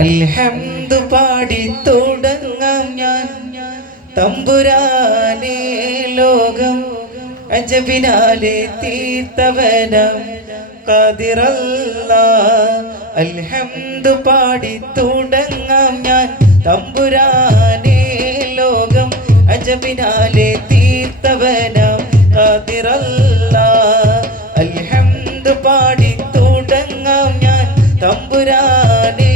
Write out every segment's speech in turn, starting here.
അൽഹംദു പാടി തുടങ്ങാം ഞാൻ തമ്പുരാനേ ലോകം അജബിനാലെ തീർത്തവനം ഖാദിറല്ലാഹ്. അൽഹംദു പാടി തുടങ്ങാം ഞാൻ തമ്പുരാനേ ലോകം അജബിനാലെ തീർത്തവനം ഖാദിറല്ലാഹ്. അൽഹംദു പാടി തുടങ്ങാം ഞാൻ തമ്പുരാനേ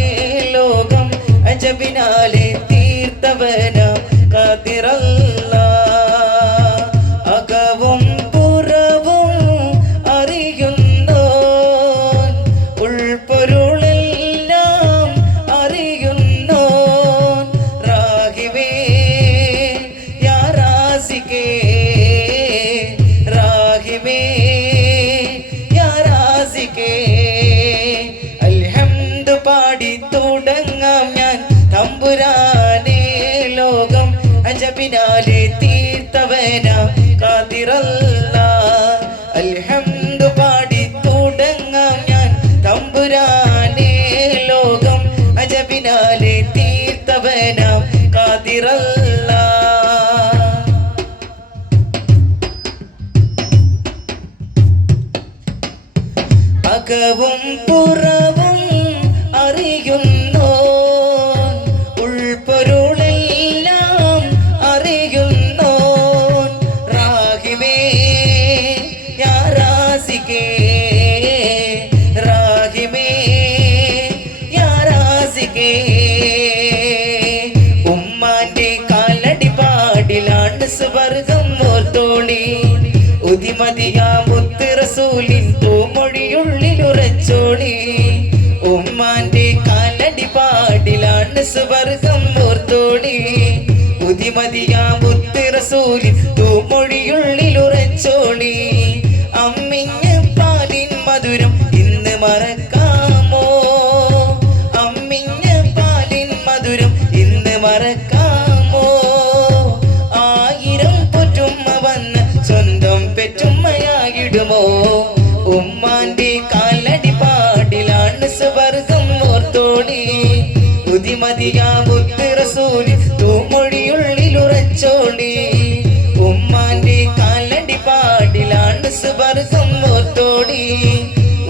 ലോകം അജബിനാലെ തീർത്തവനം ഖാദിറല്ലാഹ്. അകവും പുറവും അറിയുന്നോൻ, ഉൾപ്പൊരുളെല്ലാം അറിയുന്നോൻ, റാഹിബേ യാ റാസിഖേ, റാഹിബേ യാ റാസിഖേ. അൽഹംദു പാടി തുടങ്ങാം ഞാൻ തമ്പുരാനേ ലോകം അജബിനാലെ തീർത്തവനം ഖാദിറല്ലാഹ്. അൽഹംദു പാടി തുടങ്ങാം ഞാൻ തമ്പുരാനേ ലോകം അജബിനാലെ തീർത്തവനം ഖാദിറല്ലാഹ്. അകവും പുറവും അറിയുന്നോൻ, ഉൾപ്പൊരുളെല്ലാം അറിയുന്നോൻ, റാഹിബേ യാ റാസിഖേ, റാഹിബേ യാ റാസിഖേ. ഉമ്മാന്റെ കാലടി പാടിലാണ് സ്വർഗം ഓർത്തോളി, ഉദിമതിയാ മുത്ത് റസൂലിൻ പൂമൊഴിയുള്ളിലുറച്ചോളി. ഉമ്മാന്റെ കാലടി പാടിലാണ് സ്വർഗം ഓർത്തോളി, ഉദിമതിയാ മുത്ത് റസൂലിൻ പൂമൊഴിയുള്ളിലുറച്ചോളി. അമ്മിഞ്ഞ പാലിൻ മധുരം ഇന്ന് മറക്കാമോ, അമ്മിഞ്ഞ പാലിൻ മധുരം ഇന്ന് മറക്കാമോ. ആയിരം പൊറ്റുമ്മ വന്ന് സ്വന്തം പെറ്റുമ്മയായിടുമോ. ഉമ്മാന്റെ കാലടി പാടിലാണ് സ്വർഗം ഓർത്തോളി, ഉദിമതിയാ മുത്ത് റസൂല് തൂമൊഴിയുള്ളിലുറച്ചോളി. ഉമ്മാന്റെ കാലടി പാടിലാണ് സ്വർഗം ഓർത്തോളി,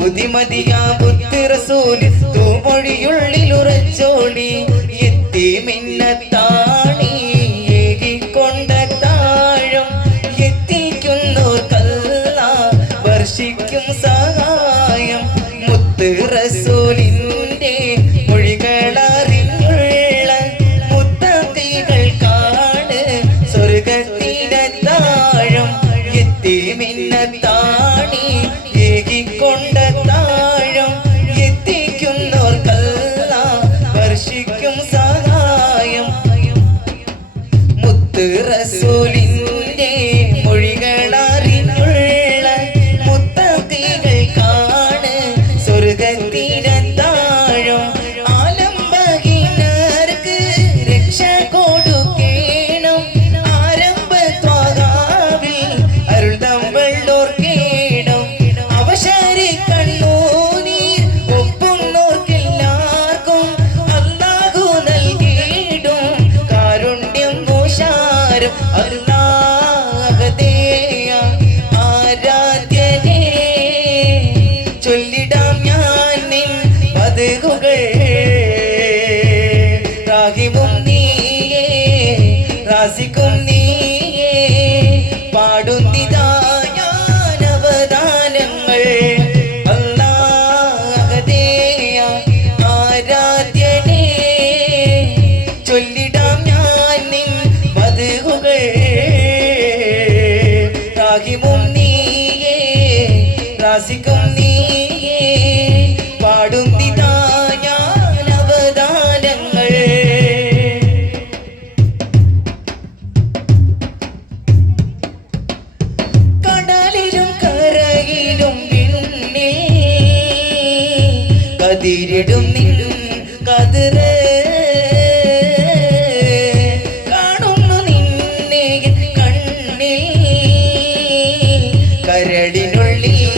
ഉദിമതിയാ മുത്ത് റസൂല് തൂമൊഴിയുള്ളിലുറച്ചോളി. യത്തീമിന്നത്താണി ഏകിക്കൊണ്ട താഴം എത്തിക്കുന്നോർക്കല്ലാഹ് വർഷിക്കും സഹായം. മുത്ത് റസൂലിന്റെ മൊഴികളറിഞ്ഞുള്ള മുത്തഖികൾക്കാണ് സ്വർഗത്തിലെ താഴം. യത്തീമിന്നത്താണി ഏകിക്കൊണ്ട താഴം എത്തിക്കുന്നോർക്കല്ലാഹ് വർഷിക്കും സഹായം. മുത്ത് റസൂലിന്റെ മൊഴികളറിഞ്ഞുള്ള മുത്തഖികൾക്കാണ് സ്വർഗത്തിലെ താഴം. ആലംബഹീനർക്ക് രക്ഷ കൊടുക്കേണം, ആരംഭ ത്വാഗാവിൽ അരുൾ തമ്പള്ളോർക്കേണം. അവശരി കണ്ണൂനീർ ഒപ്പുന്നോർക്കെല്ലാവർക്കും അല്ലാഹു നൽകിയിടും കാരുണ്യം മോശാരം. അല്ലാഹുദേയ ആരാധ്യനേ, ചൊല്ലിടാം ഞാൻ നിൻ പദകുകൾ. റാഹിമും നീയേ, റാസിഖും നീയേ, പാടുന്നിതാ ഞാൻ അവദാനങ്ങൾ. അല്ലാഹുദേയ ആരാധ്യനേ, ചൊല്ലിടാം ഞാൻ നിൻ പദകുകൾ. റാഹിമും നീയേ, റാസിഖും നീയേ, പാടുന്നിതാ ഞാൻ അവദാനങ്ങൾ. കടലിലും കരയിലും വിണ്ണിൽ കതിരിടും നിൻ കതിര് കാണുന്നു നിന്നെ കണ്ണിൽ, കരടിനുള്ളിൽ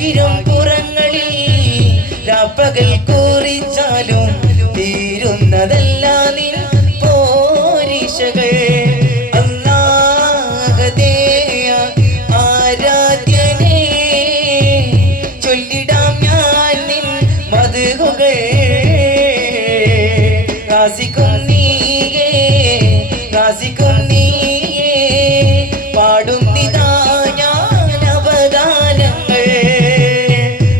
ആയിരം പുറങ്ങളിൽ രാപ്പകൽ കുറിച്ചാലും തീരുന്നതല്ല നിൻ പോരിശകൾ. അല്ലാഹുദേയ ആരാധ്യനേ, ചൊല്ലിടാം ഞാൻ നിൻ മദ്ഹുകൾ. റാസിക്കും നീയേ, റാസിക്കും നീയേ, പാടും നിതാ ഞാൻ അവതാരങ്ങൾ.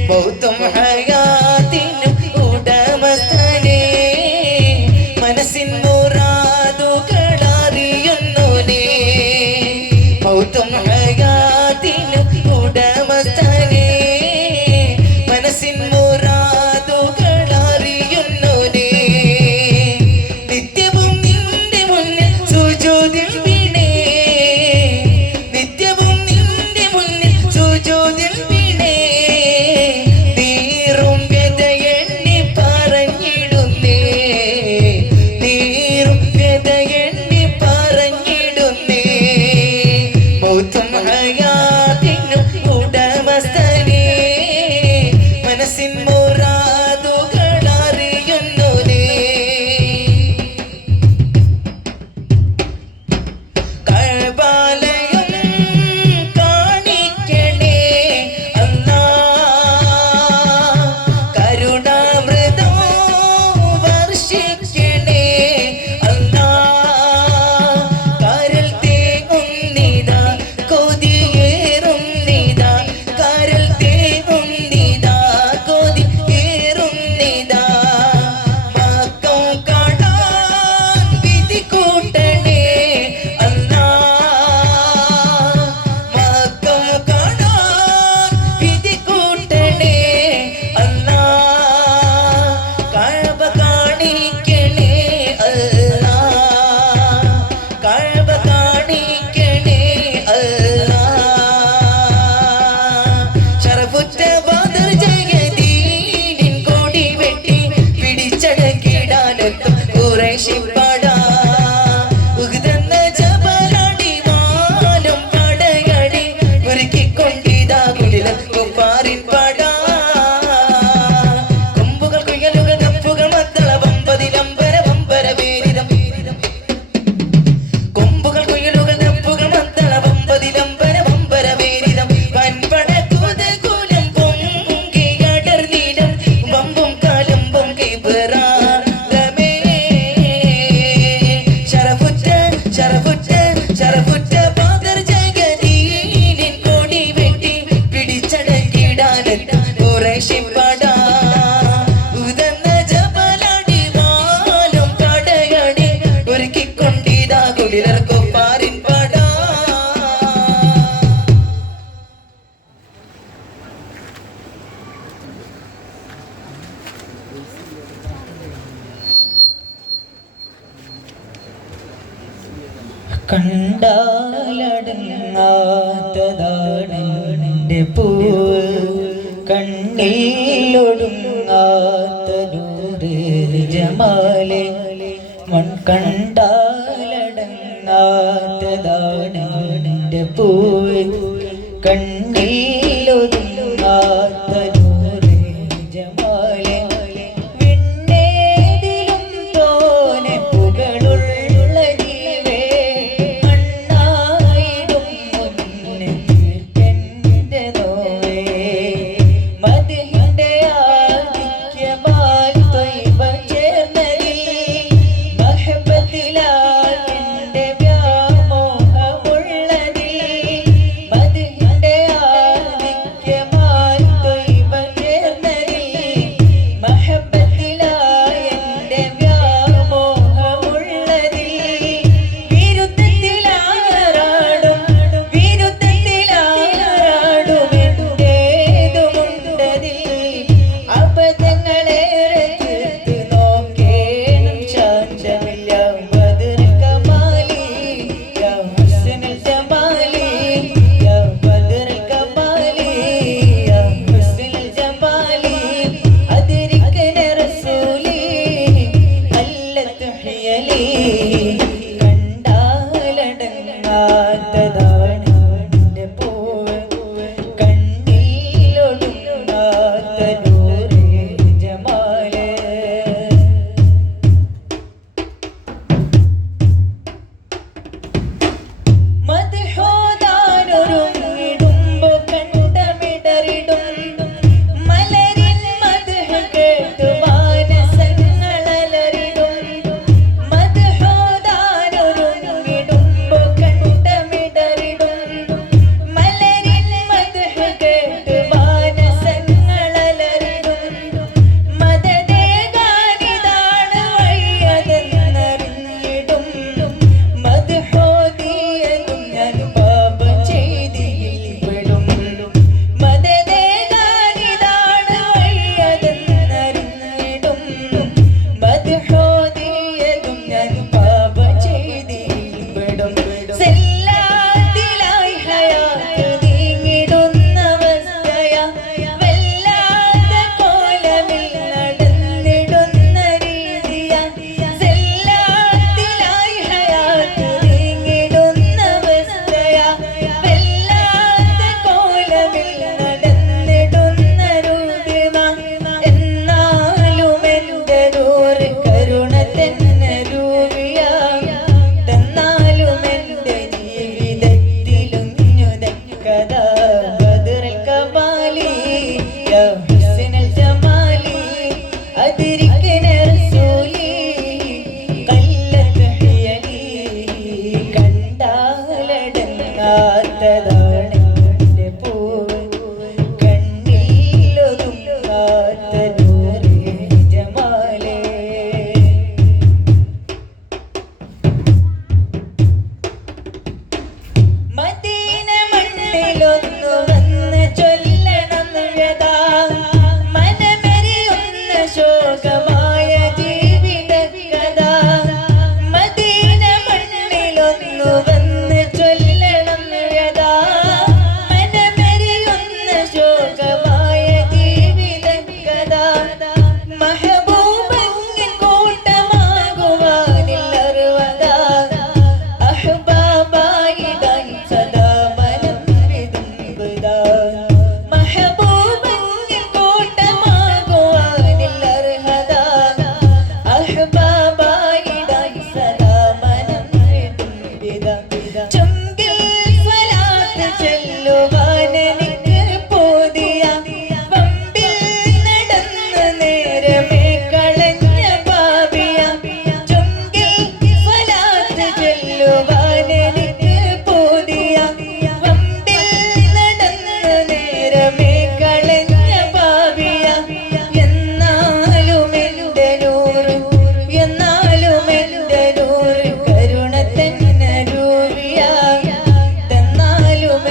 ബൗദ്ധം ഹയാത്തിനും ഉടമസ്ഥനേ, മനസ്സിൻ മുറാദുകളറിയുന്നോനേ. ബൗദ്ധം ഹയാത്തിനും ഉടമസ്ഥനേ, മനസ്സിൻ മുറാദുകളറിയുന്നോനേ. നിത്യവും നിന്റെ മുന്നിൽ സുജൂദിൽ വീണേ, നിത്യവും നിന്റെ മുന്നിൽ സുജൂദിൽ വീണേ. നീറും വ്യതയെണ്ണി പറഞ്ഞിടുന്നേ, നീറും വ്യതയെണ്ണി പറഞ്ഞിടുന്നേ. ബൗദ്ധം ഹയാത്തിനും ഉടമസ്ഥനേ, മനസ്സിൻ മുറാദുകളറിയുന്നോനേ. കഅബാലയം കാണിക്കണേ അല്ലാ, കരുണാമൃതം വർഷിക്കണേ അല്ലാ. കരൾ തേങ്ങുന്നിതാ കൊതിയേറുന്നിതാ, കരൾ തേങ്ങുന്നിതാ കൊതിയേറുന്നിതാ. മക്കം കാണാൻ വിധി കൂട്ടണേ അല്ലാ, മക്കം കാണാൻ വിധി കൂട്ടണേ അല്ലാ. കഅബ കാണിക്കണേ അല്ലാ, കഅബ കാണിക്കണേ അല്ലാ. ശറഫുറ്റ ബദർ ജയദീനിൻ കൊടി വെട്ടി പിടിച്ചടക്കിടാനെത്തും ഖുറൈശിപ്പടാ. ഉഹ്ദെന്ന ജബലടി വാലും പടയടി ഒരുക്കിക്കൊണ്ടിതാ കുടില കുഫാരിൻ പടാ. കൊമ്പുകൾ കുയലുകൾ കപ്പുകൾ മദ്ദള വമ്പതിലമ്പര വമ്പര വേരിതം. കൊമ്പുകൾ കുയലുകൾ കപ്പുകൾ മദ്ദള വമ്പതിലമ്പര വമ്പര വേരിതം. വൻപട കുതകുലം പൊങ്കിയടർന്നിടം വമ്പും കലമ്പും കിബറാദമേ. ശറഫുറ്റ ശറഫുറ്റ ശറഫുറ്റ ബദർ ജയദീനിൻ കൊടി വെട്ടി പിടിച്ചടക്കിടാനെത്തും ഖുറൈശിപ്പടാ. ഉഹ്ദെന്ന ജബലടി വാലും പടയടി ഒരുക്കിക്കൊണ്ടിതാ കുടിലർ കുഫാരിൻ പടാ. കണ്ടാലടങ്ങാത്തതാണ് നിന്റെ പൂവ്, കണ്ണിലൊടുങ്ങാത്ത നൂറ് ജമാലെ. മൺ കണ്ടാലടങ്ങാത്തതാണ് നിന്റെ പൂവ്, കണ്ണിലൊടുങ്ങാത്ത നൂറ് ജമാലെ. വിണ്ണേതിലും തോനെ പുകളുള്ള ജീവേ, മണ്ണായിടും മുന്നേ തീർക്കെന്റെ നോവേ. മദ്ഹിന്റെ ആധിക്യമാൽ ത്വയ്ബ ചേർന്നതിൽ, മഹബത്തിലാൽ എന്റെ വ്യാമോഹമുള്ളതിൽ. മദ്ഹിന്റെ ചെല്ലുവാനെനിക്ക് പോതിയ പമ്പിൽ നടന്ന് നേരമേ കളഞ്ഞ പാപിയ ചുങ്കിൽ സ്വലാത്ത് ചെല്ലുവാനെനിക്ക് പോതിയ പമ്പിൽ നടന്ന് നേരമേ കളഞ്ഞ പാപിയ എന്നാലും എൻ്റെ നൂറ് കരുണ തന്നെ രൂപിയ തന്നാലും